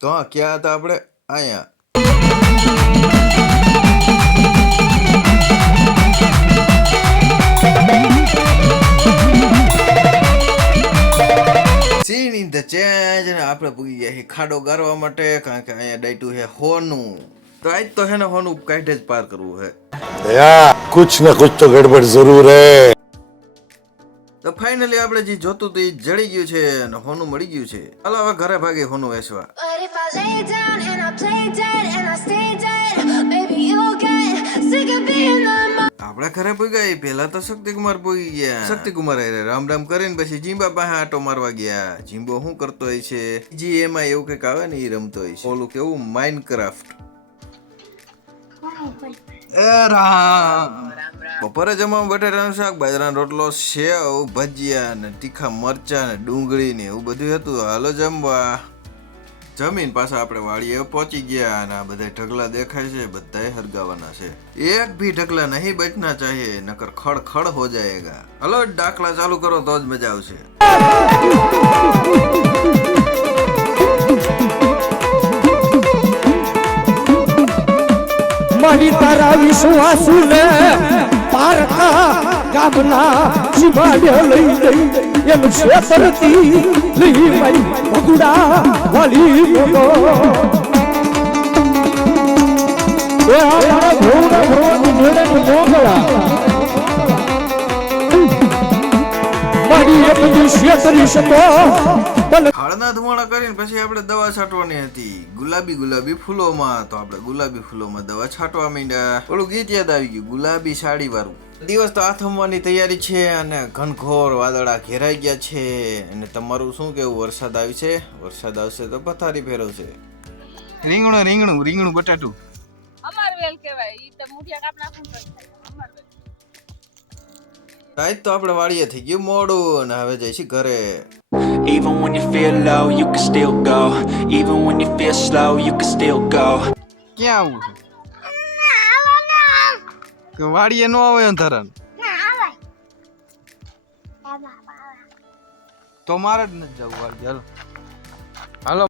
તો હા, ક્યાં હતા આપણે? અહીંયા. સીન ઇન ધ ચેન્જ અને આપણે પૂગી ગયા છીએ ખાડો ગારવા માટે, કારણ કે અહીંયા ડાયટું છે હોનું. તો આજ તો છે ને હોનું કાઢે જ પાર કરવું છે. कुछ न कुछ तो गड़बड़ जरूर है। તો ફાઇનલી આપણે જે જોતું હતું એ જડી ગયું છે અને હોનું મળી ગયું છે. ચાલો હવે ઘરે ભાગી હોનું વેચવા. આપણે ઘરે પૂગ્યા પેલા તો શક્તિકુમાર પૂગી ગયા. શક્તિકુમાર રામ રામ કરીને પછી જીંબા પાસે આટો મારવા ગયા. જીંબો શું કરતો હોય છે? જી એમાં એવું કઈક આવે ને એ રમતો હોય છે. ઓલું કેવું માઇનક્રાફ્ટ. એ રામ. બપોરે જમવામાં બટેટાનું શાક, બાજરાનો રોટલો, સેવ, ભજીયા ને તીખા મરચા ને ડુંગળી ને એવું બધું હતું. હાલો જમવા. જમીન પાછા આપણે વાડીએ પહોંચી ગયા અને આ બધા ઢગલા દેખાય છે, બધાએ હરગાવાના છે. એક ભી ઢગલા નહીં બચના ચાહીએ, નકર ખડ ખડ હો જાયેગા. હલો ડાકલા ચાલુ કરો તો જ મજા આવશે. મારી તારા વિશ્વાસુ ને પારકા ગામના જીવાડે લઈ લઈ એમ છેતરતી લઈ મારી ભગુડા વાલી બોલો એ આ ભોળા ભોળા નેડે મોગળા મારી એક છેતરી શકો ખાડના ધુમાડા કરીને પછી આપણે દવા છાંટવાની હતી ગુલાબી ફૂલોમાં. તો આપણે ગુલાબી ફૂલોમાં દવા છાંટવા માંડ્યા. ઓલું ગીત યાદ આવી ગયું, ગુલાબી સાડી વાળું. દિવસ તો આથમવાની તૈયારી છે અને ઘનઘોર વાદળા ઘેરાઈ ગયા છે. અને તમારું શું કેવું? વરસાદ આવશે? વરસાદ આવશે તો પથારી ફેરવશે. રીંગણું બટાટું અમારવેલ કહેવાય. ઈ તો મુઠિયા કાપ નાખું તો થાય અમારવેલ. આજ તો આપણે વાડીએ થઈ ગયું મોડું અને હવે જઈશું ઘરે. Even when you feel low, you can still go. Even when you feel slow, you can still go. ક્યાં આવું છે? વાડીએ નો આવે અંધારાન તો મારે જ નથી જવું વાડીએ. હાલો.